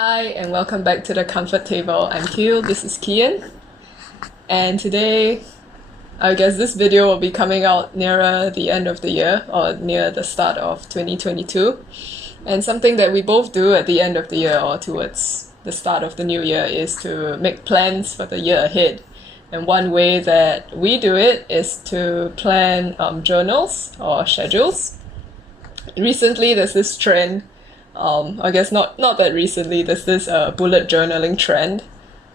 Hi, and welcome back to the Comfort Table. I'm Teal, this is Cian, and today, I guess this video will be coming out nearer the end of the year or near the start of 2022. And something that we both do at the end of the year or towards the start of the new year is to make plans for the year ahead. And one way that we do it is to plan journals or schedules. Recently, there's this trend. I guess not that recently. There's this bullet journaling trend.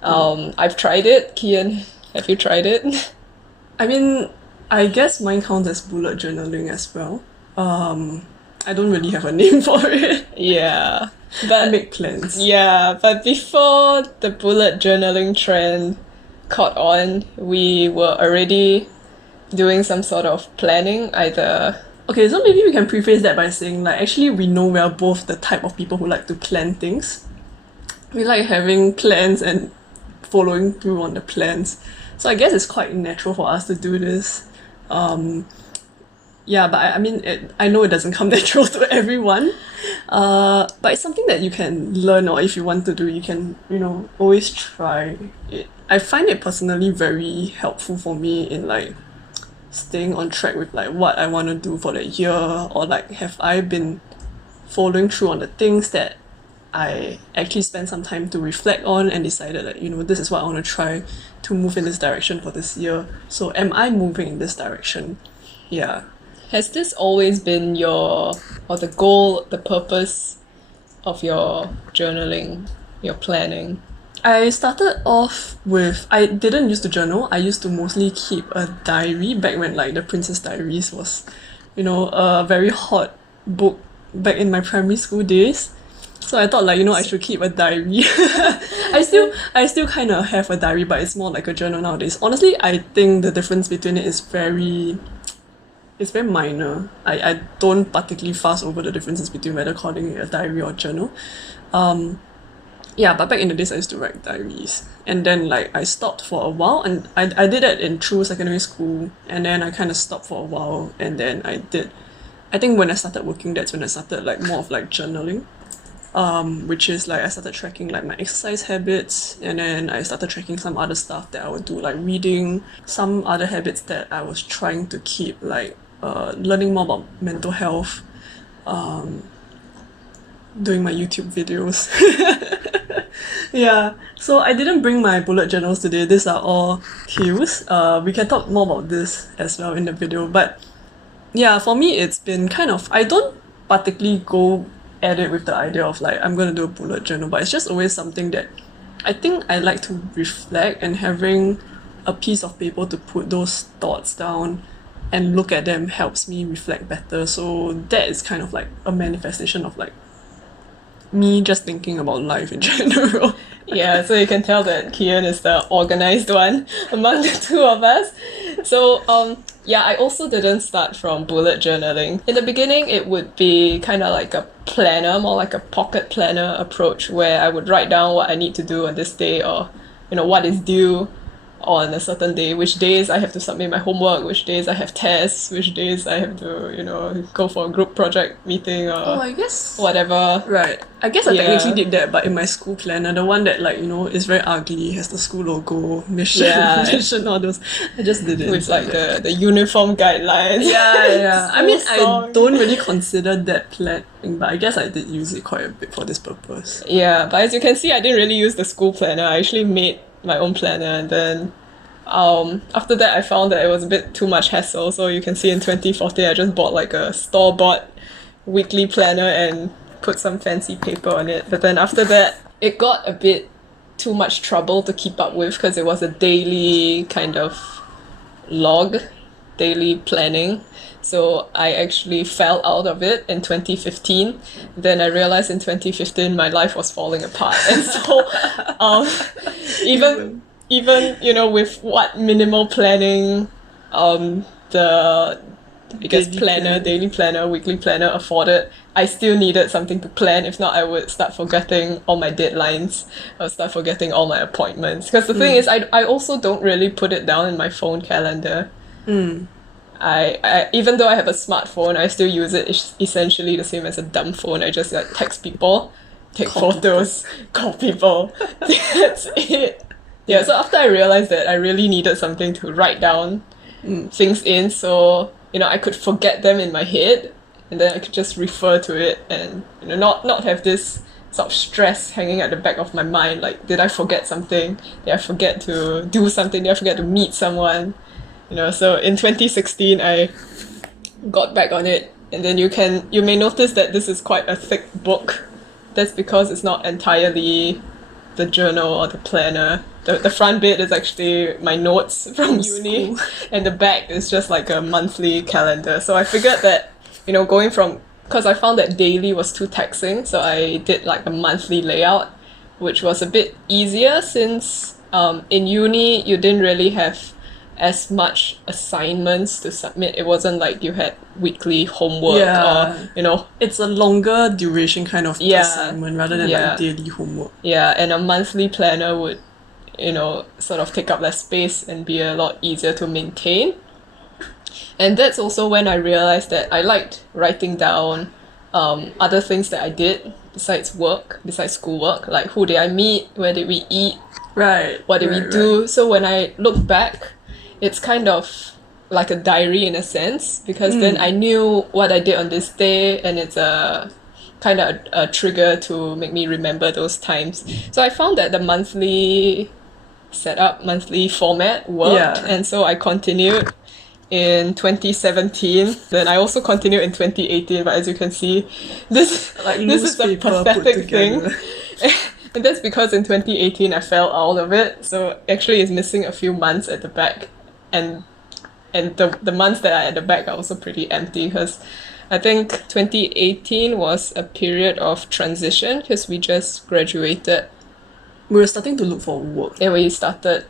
I've tried it. Kian, have you tried it? I mean, I guess mine counts as bullet journaling as well. I don't really have a name for it. Yeah, I but make plans. yeah, but before the bullet journaling trend caught on, we were already doing some sort of planning, either. Okay, so maybe we can preface that by saying, like, actually, we know we are both the type of people who like to plan things. We like having plans and following through on the plans. So I guess it's quite natural for us to do this. Yeah, but I mean, I know it doesn't come natural to everyone. But it's something that you can learn, or if you want to do, you can, always try it. I find it personally very helpful for me in like staying on track with like what I want to do for the year, or like have I been following through on the things that I actually spent some time to reflect on and decided that this is what I want to try to move in this direction for this year. So am I moving in this direction? Yeah. Has this always been the goal, the purpose of your journaling, your planning? I started off with, I didn't used to journal. I used to mostly keep a diary back when like the Princess Diaries was, a very hot book back in my primary school days. So I thought like, I should keep a diary. I still kind of have a diary, but it's more like a journal nowadays. Honestly, I think the difference between it is it's very minor. I don't particularly fuss over the differences between whether calling it a diary or journal. Yeah, but back in the days I used to write diaries. And then like I stopped for a while, and I did that in through secondary school, and then I kind of stopped for a while, and then I think when I started working, that's when I started like more of like journaling. Which is like I started tracking like my exercise habits, and then I started tracking some other stuff that I would do, like reading, some other habits that I was trying to keep, like learning more about mental health, doing my YouTube videos. Yeah, so I didn't bring my bullet journals today. These are all Teal's. We can talk more about this as well in the video, but yeah, for me it's been kind of, I don't particularly go at it with the idea of like I'm gonna do a bullet journal, but it's just always something that I think I like to reflect, and having a piece of paper to put those thoughts down and look at them helps me reflect better. So that is kind of like a manifestation of like me just thinking about life in general. Yeah, so you can tell that Kian is the organized one among the two of us. So, yeah, I also didn't start from bullet journaling. In the beginning, it would be kind of like a planner, more like a pocket planner approach, where I would write down what I need to do on this day, or, what is due on a certain day, which days I have to submit my homework, which days I have tests, which days I have to, go for a group project meeting Oh, or I guess. whatever. Right. I guess I Yeah. technically did that, but in my school planner, the one that like, is very ugly, has the school logo, mission, Yeah. mission, all those. I just did it With inside like that. the uniform guidelines. Yeah. I mean, School I song. don't really consider that planning, but I guess I did use it quite a bit for this purpose. Yeah, but as you can see, I didn't really use the school planner. I actually made my own planner, and then after that I found that it was a bit too much hassle. So you can see in 2014 I just bought like a store-bought weekly planner and put some fancy paper on it. But then after that it got a bit too much trouble to keep up with, because it was a daily kind of log, daily planning. So I actually fell out of it in 2015. Then I realized in 2015 my life was falling apart. And so even with what minimal planning the I guess daily planner, weekly planner afforded, I still needed something to plan. If not, I would start forgetting all my deadlines. I would start forgetting all my appointments. Because the thing is, I also don't really put it down in my phone calendar. I even though I have a smartphone, I still use it essentially the same as a dumb phone. I just like text people take Call photos, call people. That's it. Yeah, so after I realized that I really needed something to write down things in, so I could forget them in my head, and then I could just refer to it, and not have this sort of stress hanging at the back of my mind, like, did I forget something? Did I forget to do something? Did I forget to meet someone? So in 2016 I got back on it, and then you may notice that this is quite a thick book. That's because it's not entirely the journal or the planner. The front bit is actually my notes from uni, and the back is just like a monthly calendar. So I figured that, going from, because I found that daily was too taxing, so I did like a monthly layout, which was a bit easier since in uni you didn't really have as much assignments to submit. It wasn't like you had weekly homework or it's a longer duration kind of assignment rather than Yeah. like daily homework. yeah, and a monthly planner would sort of take up less space and be a lot easier to maintain. And that's also when I realized that I liked writing down other things that I did besides schoolwork, like who did I meet, where did we eat, what did we do. So when I look back, it's kind of like a diary in a sense, because then I knew what I did on this day, and it's a kind of a trigger to make me remember those times. So I found that the monthly format worked, and so I continued in 2017. Then I also continued in 2018, but as you can see, this is a pathetic thing. And that's because in 2018 I fell out of it, so actually it's missing a few months at the back, and the months that are at the back are also pretty empty, because I think 2018 was a period of transition because we just graduated. We were starting to look for work. And we started.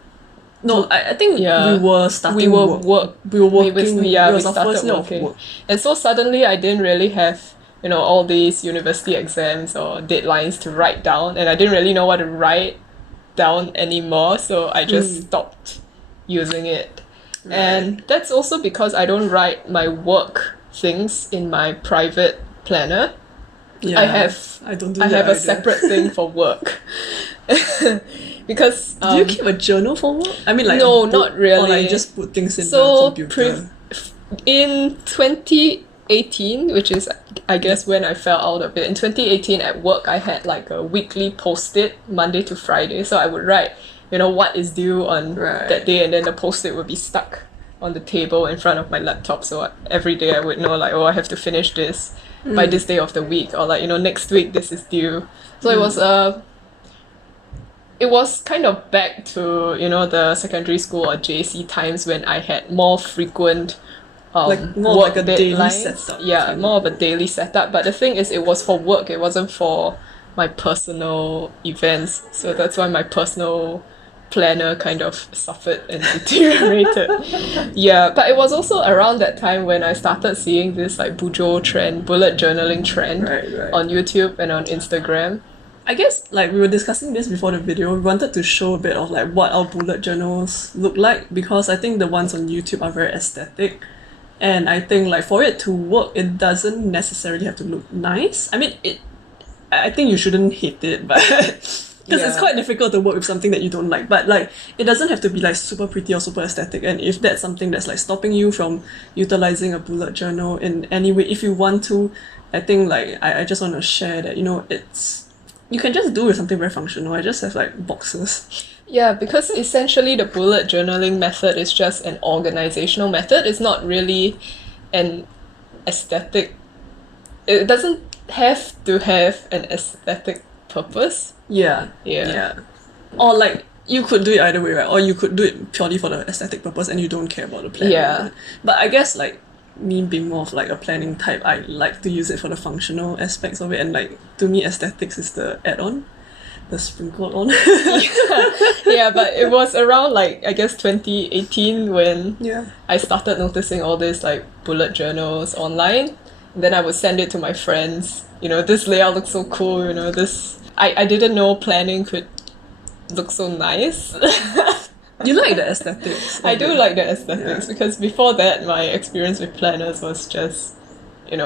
No, I think we were starting We were work. We were working. We started working. Work. And so suddenly I didn't really have, all these university exams or deadlines to write down, and I didn't really know what to write down anymore, so I just stopped using it. Right. And that's also because I don't write my work things in my private planner. Yeah, I have a separate thing for work. Because do you keep a journal for work? I mean, like, no, not really. Or like just put things in the computer. In 2018, which is I guess when I fell out of it, in 2018 at work I had like a weekly post-it Monday to Friday, so I would write what is due on that day, and then the post-it would be stuck on the table in front of my laptop, so every day I would know, like, I have to finish this by this day of the week, or like, next week this is due. So it was kind of back to the secondary school or JC times when I had more frequent like more work like a daily setup. Yeah, more of a daily setup. But the thing is, it was for work. It wasn't for my personal events. So that's why my personal planner kind of suffered and deteriorated. Yeah, but it was also around that time when I started seeing this like bullet journaling trend on YouTube and on Instagram. I guess like we were discussing this before the video. We wanted to show a bit of like what our bullet journals look like, because I think the ones on YouTube are very aesthetic, and I think like for it to work, it doesn't necessarily have to look nice. I mean, I think you shouldn't hate it, but because it's quite difficult to work with something that you don't like. But like, it doesn't have to be like super pretty or super aesthetic. And if that's something that's like stopping you from utilizing a bullet journal in any way, if you want to, I think like I just want to share that you can just do with something very functional. I just have like boxes. Yeah, because essentially the bullet journaling method is just an organizational method. It's not really an aesthetic. It doesn't have to have an aesthetic purpose. Yeah. Or like, you could do it either way, right? Or you could do it purely for the aesthetic purpose and you don't care about the planning. Yeah. But I guess like, me being more of like a planning type, I like to use it for the functional aspects of it, and like, to me, aesthetics is the add-on, the sprinkled on. Yeah, but it was around like, I guess 2018 when I started noticing all these like bullet journals online. And then I would send it to my friends. This layout looks so cool. This I didn't know planning could look so nice. You like the aesthetics? I do like the aesthetics because before that, my experience with planners was just,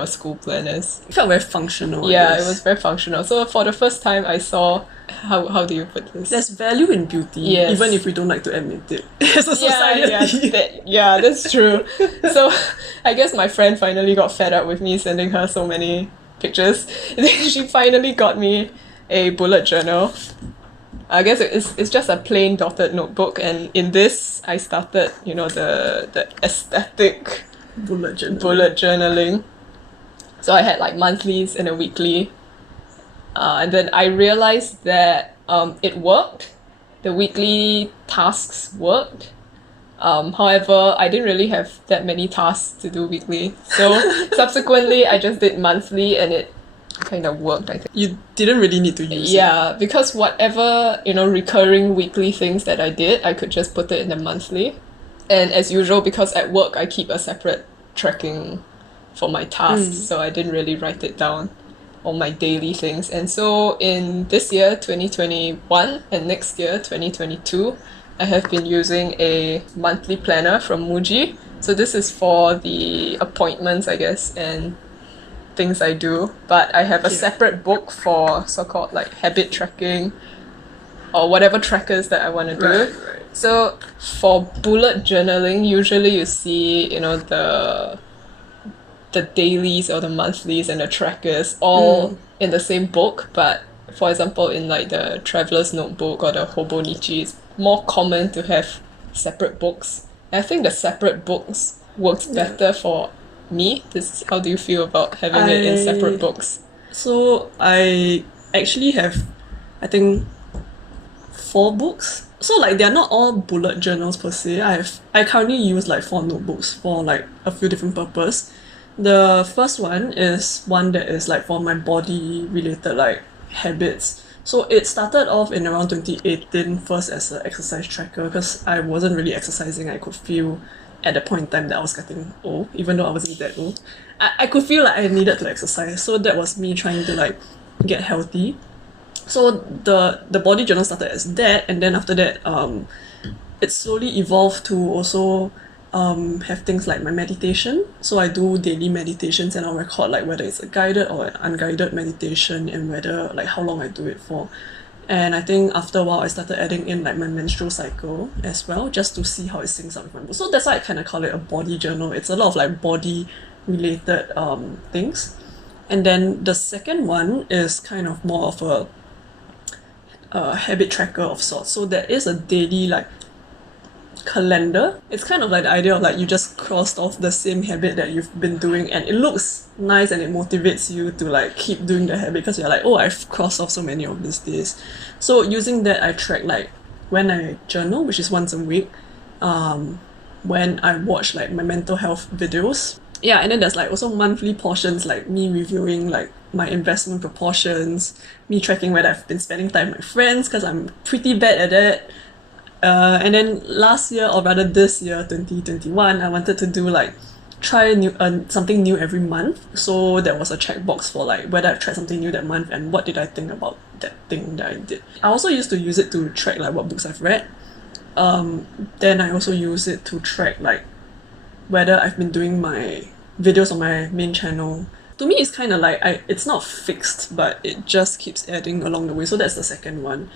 school planners. It felt very functional. I Yeah, it guess. was very functional. So for the first time, I saw how do you put this? There's value in beauty, Yes. even if we don't like to admit it as a society. That's true. So I guess my friend finally got fed up with me sending her so many pictures. She finally got me a bullet journal. I guess it's just a plain dotted notebook, and in this I started, the aesthetic Bullet journaling. So I had like monthlies and a weekly, and then I realized that it worked. The weekly tasks worked. However, I didn't really have that many tasks to do weekly. So subsequently, I just did monthly, and it kind of worked, I think. You didn't really need to use it. Yeah, because whatever, recurring weekly things that I did, I could just put it in the monthly. And as usual, because at work I keep a separate tracking for my tasks, so I didn't really write it down on my daily things. And so in this year, 2021, and next year, 2022, I have been using a monthly planner from Muji. So this is for the appointments, I guess, and things I do. But I have a separate book for so-called like habit tracking or whatever trackers that I want to do. Right. So for bullet journaling, usually you see, the dailies or the monthlies and the trackers all in the same book. But for example, in like the Traveler's Notebook or the Hobonichi, it's more common to have separate books. And I think the separate books works better for me. How do you feel about having it in separate books? So I actually have, I think, 4 books. So like they're not all bullet journals per se. I currently use like 4 notebooks for like a few different purposes. The first one is one that is like for my body related like habits. So it started off in around 2018 first as an exercise tracker because I wasn't really exercising. I could feel at the point in time that I was getting old, even though I wasn't that old. I could feel like I needed to exercise. So that was me trying to like get healthy. So the body journal started as that, and then after that it slowly evolved to also have things like my meditation. So I do daily meditations, and I'll record like whether it's a guided or an unguided meditation, and whether like how long I do it for. And I think after a while I started adding in like my menstrual cycle as well, just to see how it syncs up with my mood. So that's why I kind of call it a body journal. It's a lot of like body related things. And then the second one is kind of more of a habit tracker of sorts. So there is a daily like calendar. It's kind of like the idea of like you just crossed off the same habit that you've been doing, and it looks nice and it motivates you to like keep doing the habit because you're like, oh, I've crossed off so many of these days. So using that, I track like when I journal, which is once a week, when I watch like my mental health videos. Yeah, and then there's like also monthly portions like me reviewing like my investment proportions, me tracking whether I've been spending time with my friends because I'm pretty bad at it. And then last year, or rather this year, 2021, I wanted to do like try something new every month. So there was a checkbox for like whether I've tried something new that month and what did I think about that thing that I did. I also used to use it to track like what books I've read. Then I also use it to track like whether I've been doing my videos on my main channel. To me, it's kind of like it's not fixed, but it just keeps adding along the way. So that's the second one.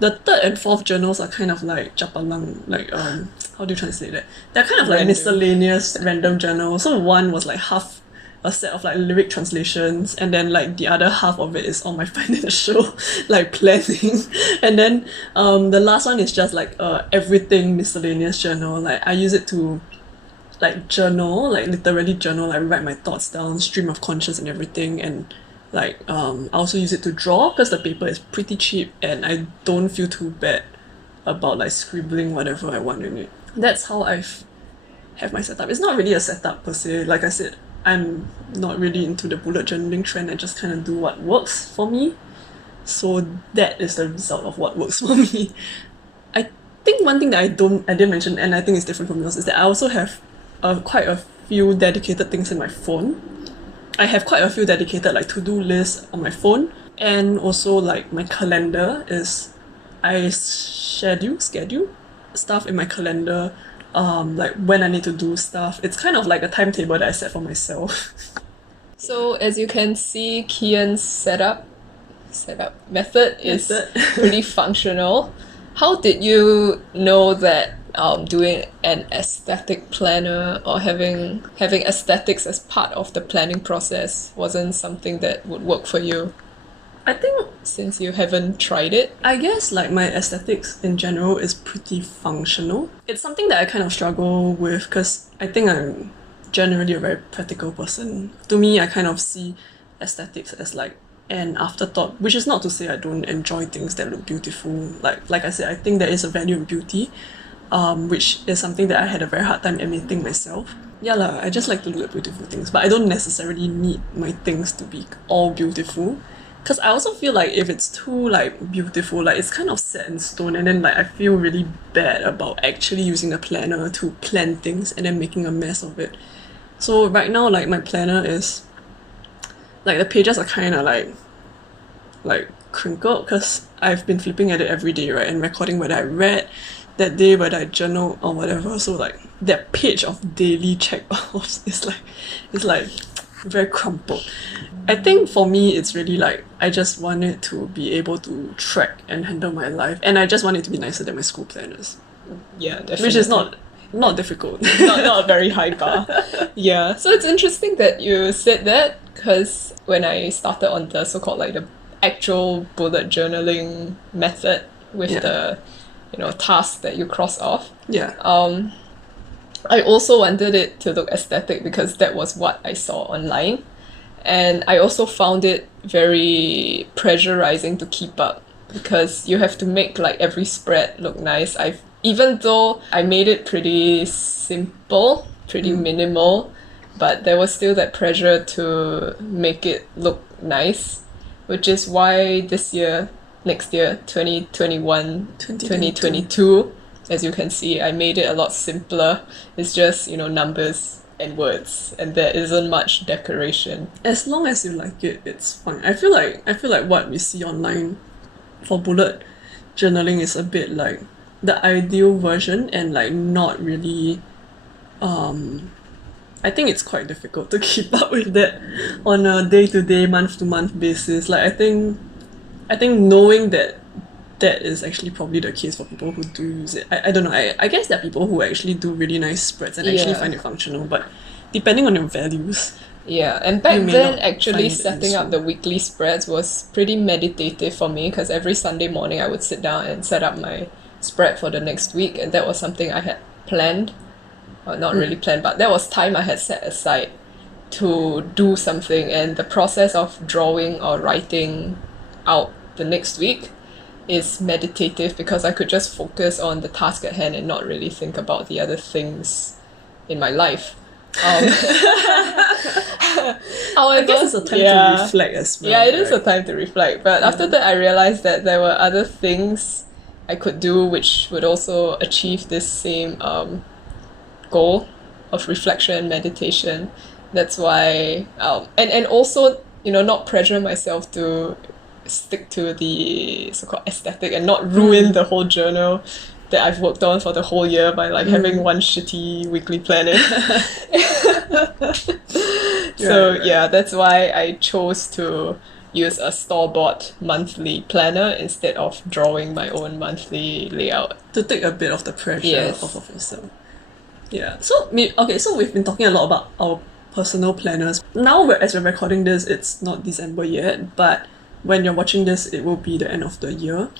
The third and fourth journals are kind of like chapalang, like how do you translate that? They're kind of like miscellaneous random journals. So one was like half a set of like lyric translations, and then like the other half of it is all my financial like planning. And then the last one is just like everything miscellaneous journal. Like I use it to like journal, like literally journal, like write my thoughts down, stream of conscious and everything. And like I also use it to draw because the paper is pretty cheap and I don't feel too bad about like scribbling whatever I want in it. That's how I've have my setup. It's not really a setup per se. Like I said, I'm not really into the bullet journaling trend. I just kind of do what works for me. So that is the result of what works for me. I think one thing that I didn't mention, and I think it's different from yours, is that I also have quite a few dedicated things in my phone. I have quite a few dedicated like to-do lists on my phone, and also like my calendar is I schedule stuff in my calendar, like when I need to do stuff. It's kind of like a timetable that I set for myself. So as you can see, Kian's setup method is pretty functional. How did you know that doing an aesthetic planner or having aesthetics as part of the planning process wasn't something that would work for you, I think, since you haven't tried it? I guess like my aesthetics in general is pretty functional. It's something that I kind of struggle with because I think I'm generally a very practical person. To me, I kind of see aesthetics as like an afterthought, which is not to say I don't enjoy things that look beautiful. Like I said, I think there is a value in beauty, which is something that I had a very hard time admitting myself. Yeah lah, I just like to look at beautiful things, but I don't necessarily need my things to be all beautiful. Because I also feel like if it's too like beautiful, like it's kind of set in stone, and then like I feel really bad about actually using a planner to plan things and then making a mess of it. So right now, like my planner is like the pages are kind of like crinkled because I've been flipping at it every day, right, and recording whether I read that day, whether I journal or whatever. So like that page of daily check-offs is like very crumpled. I think for me it's really like I just wanted to be able to track and handle my life, and I just want it to be nicer than my school planners. Yeah, definitely. Which is not difficult. not a very high bar. Yeah, so it's interesting that you said that, because when I started on the so-called like the actual bullet journaling method with the tasks that you cross off, I also wanted it to look aesthetic because that was what I saw online, and I also found it very pressurizing to keep up because you have to make like every spread look nice. Even though I made it pretty simple, pretty minimal, but there was still that pressure to make it look nice, which is why next year, 2021, 2022, as you can see, I made it a lot simpler. It's just, numbers and words, and there isn't much decoration. As long as you like it, it's fine. I feel like what we see online for bullet journaling is a bit like the ideal version and like not really I think it's quite difficult to keep up with that on a day-to-day, month-to-month basis. Like I think knowing that is actually probably the case for people who do use it. I don't know. I guess there are people who actually do really nice spreads and actually find it functional, but depending on your values. Yeah, and back then actually setting up the weekly spreads was pretty meditative for me, because every Sunday morning I would sit down and set up my spread for the next week, and that was something I had planned. Not really planned, but that was time I had set aside to do something, and the process of drawing or writing out the next week is meditative because I could just focus on the task at hand and not really think about the other things in my life. I guess it's a time to reflect as well. Yeah, it is a time to reflect, but after that I realized that there were other things I could do which would also achieve this same goal of reflection and meditation. That's why and also not pressure myself to stick to the so-called aesthetic and not ruin the whole journal that I've worked on for the whole year by like having one shitty weekly planning. So yeah, that's why I chose to use a store-bought monthly planner instead of drawing my own monthly layout. To take a bit of the pressure off of yourself. Yeah. So we've been talking a lot about our personal planners. Now as we're recording this, it's not December yet, but when you're watching this, it will be the end of the year.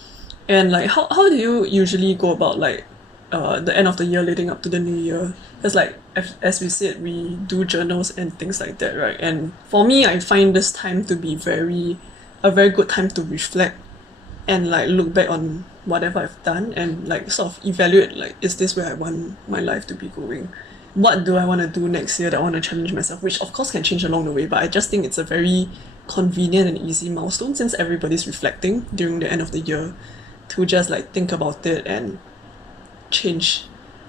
And like how do you usually go about like the end of the year leading up to the new year? Because like as we said, we do journals and things like that, right? And for me, I find this time to be a very good time to reflect and like look back on whatever I've done and like sort of evaluate, like, is this where I want my life to be going? What do I want to do next year that I want to challenge myself, which of course can change along the way, but I just think it's a very convenient and easy milestone since everybody's reflecting during the end of the year to just like think about it and change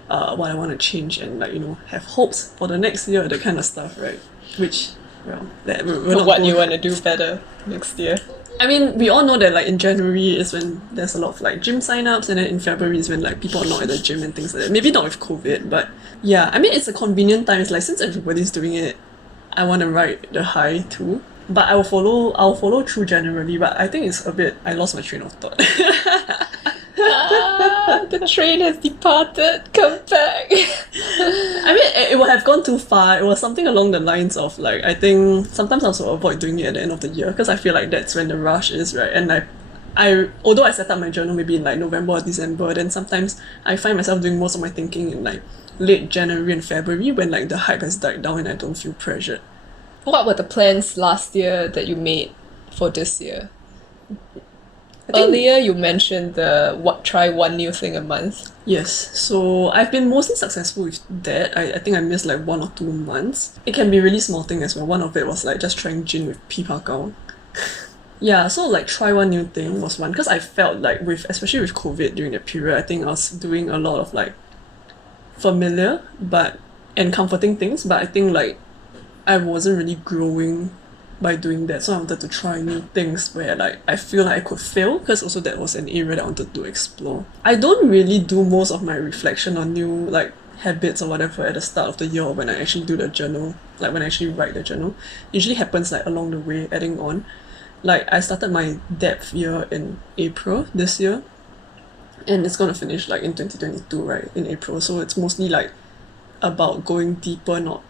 what I want to change and like have hopes for the next year, that kind of stuff, right? Which we're not what you want to do better next year. I mean, we all know that like in January is when there's a lot of like gym sign-ups, and then in February is when like people are not at the gym and things like that. Maybe not with COVID, but yeah, I mean, it's a convenient time. It's like since everybody's doing it, I want to write the high too. But I'll follow through generally, but I think it's a bit, I lost my train of thought. The train has departed. Come back. I mean, it would have gone too far. It was something along the lines of like, I think sometimes I also avoid doing it at the end of the year because I feel like that's when the rush is, right? And although I set up my journal maybe in like November or December, then sometimes I find myself doing most of my thinking in like late January and February when like the hype has died down and I don't feel pressured. What were the plans last year that you made for this year? I think, Earlier, you mentioned try one new thing a month. yes, so I've been mostly successful with that. I think I missed like 1 or 2 months. It can be really small thing as well. One of it was like just trying gin with pipakao. Yeah, so like try one new thing was one because I felt like especially with COVID during that period, I think I was doing a lot of like familiar and comforting things, but I think like I wasn't really growing by doing that, so I wanted to try new things where like I feel like I could fail because also that was an area that I wanted to explore. I don't really do most of my reflection on new like habits or whatever at the start of the year or when I actually do the journal, like when I actually write the journal. It usually happens like along the way, adding on. Like I started my depth year in April this year, and it's gonna finish like in 2022, right, in April. So it's mostly like about going deeper, not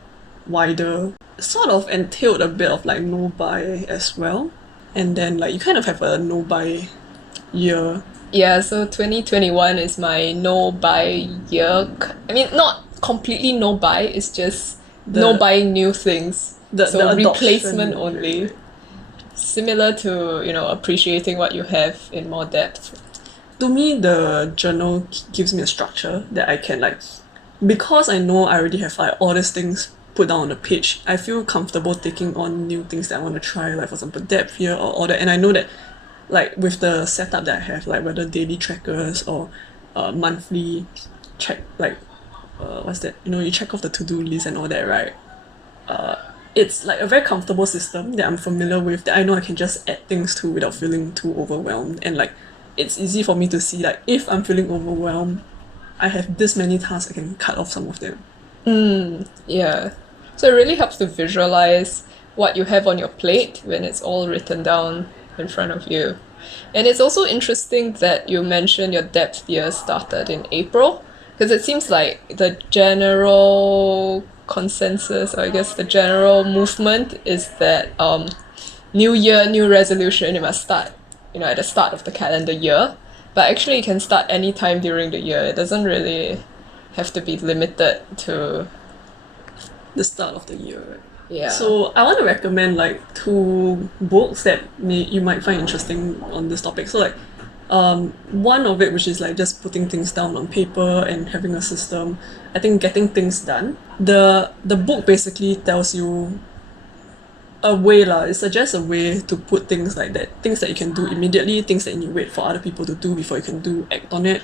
wider. Sort of entailed a bit of like no buy as well, and then like you kind of have a no buy year. Yeah, so 2021 is my no buy year. I mean, not completely no buy, it's just no buying new things. So replacement only. Similar to, appreciating what you have in more depth. To me, the journal gives me a structure that I can like, because I know I already have like all these things put down on the page, I feel comfortable taking on new things that I want to try, like for example depth here or all that. And I know that like with the setup that I have, like whether daily trackers or monthly check, like what's that, you check off the to-do list and all that, right? It's like a very comfortable system that I'm familiar with, that I know I can just add things to without feeling too overwhelmed. And like it's easy for me to see like if I'm feeling overwhelmed, I have this many tasks, I can cut off some of them. Yeah. So it really helps to visualize what you have on your plate when it's all written down in front of you. And it's also interesting that you mentioned your depth year started in April, because it seems like the general consensus, or I guess the general movement, is that new year, new resolution, you must start, at the start of the calendar year. But actually, you can start any time during the year. It doesn't really have to be limited to the start of the year, right? Yeah. So I want to recommend like 2 books that you might find interesting on this topic. So like one of it, which is like just putting things down on paper and having a system, I think Getting Things Done. The book basically tells you a way lah. It suggests a way to put things like that, things that you can do immediately, things that you wait for other people to do before you can act on it.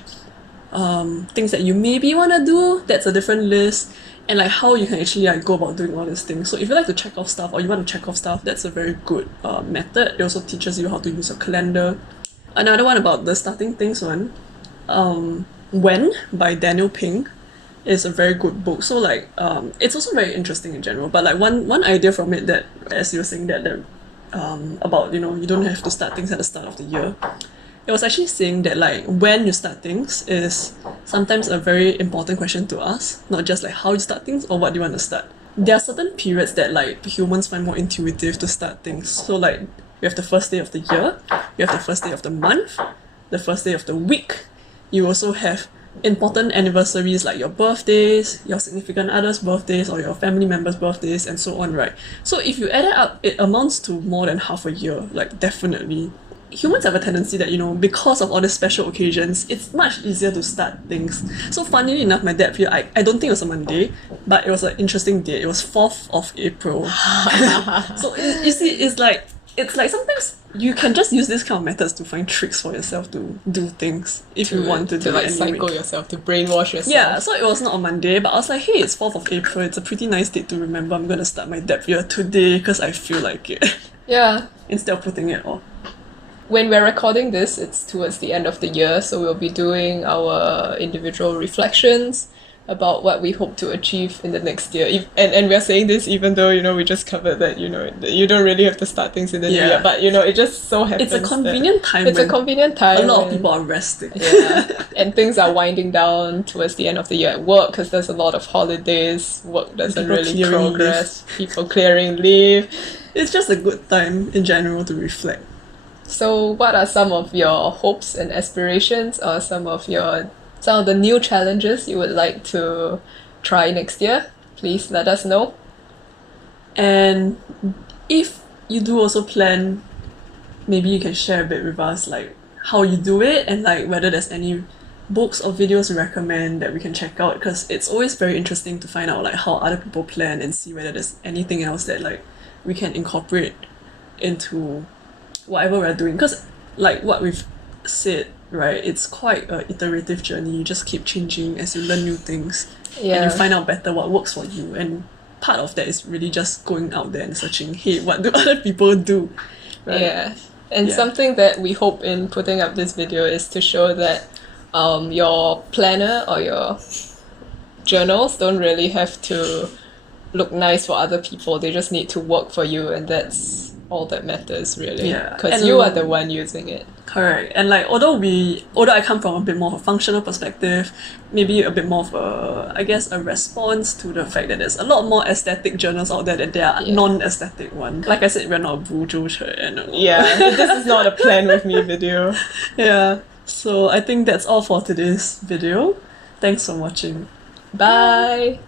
Things that you maybe want to do, that's a different list, and like how you can actually like go about doing all these things. So if you like to check off stuff or you want to check off stuff, that's a very good method. It also teaches you how to use a calendar. Another one about the starting things one, When by Daniel Pink, is a very good book. So like it's also very interesting in general, but like one idea from it, that as you were saying that about you don't have to start things at the start of the year. It was actually saying that like when you start things is sometimes a very important question to ask, not just like how you start things or what do you want to start. There are certain periods that like humans find more intuitive to start things. So like you have the first day of the year, you have the first day of the month, the first day of the week. You also have important anniversaries like your birthdays, your significant other's birthdays, or your family members' birthdays, and so on, right? So if you add it up, it amounts to more than half a year, like definitely. Humans have a tendency that, because of all the special occasions, it's much easier to start things. So funnily enough, my dad here, I don't think it was a Monday, but it was an interesting day. It was 4th of April. So you see, it's like sometimes you can just use this kind of methods to find tricks for yourself to do things if you want to do like it psycho anyway. yourself, to brainwash yourself. Yeah, so it was not on Monday, but I was like, hey, it's 4th of April. It's a pretty nice date to remember. I'm going to start my depth year today because I feel like it. Yeah. Instead of putting it off. When we're recording this, it's towards the end of the year, so we'll be doing our individual reflections. about what we hope to achieve in the next year. And we're saying this even though, we just covered that, that you don't really have to start things in the new year. But, it just so happens It's a convenient time. It's a convenient time. A lot of people are resting. Yeah. And things are winding down towards the end of the year at work because there's a lot of holidays. Work doesn't really progress. People clearing leave. It's just a good time in general to reflect. So what are some of your hopes and aspirations, or some of the new challenges you would like to try next year? Please let us know. And if you do also plan, maybe you can share a bit with us, like how you do it, and like whether there's any books or videos you recommend that we can check out, because it's always very interesting to find out like how other people plan and see whether there's anything else that like we can incorporate into whatever we're doing. Because like what we've said, right, it's quite an iterative journey. You just keep changing as you learn new things, and you find out better what works for you. And part of that is really just going out there and searching, hey, what do other people do, right? Yeah. And something that we hope in putting up this video is to show that your planner or your journals don't really have to look nice for other people. They just need to work for you, and that's all that matters, really. Yeah. Because you are the one using it. Correct. And like although I come from a bit more of a functional perspective, maybe a bit more of a response to the fact that there's a lot more aesthetic journals out there than there are non-aesthetic ones. Like I said, we're not a bujo and this is not a plan with me video. Yeah. So I think that's all for today's video. Thanks for watching. Bye.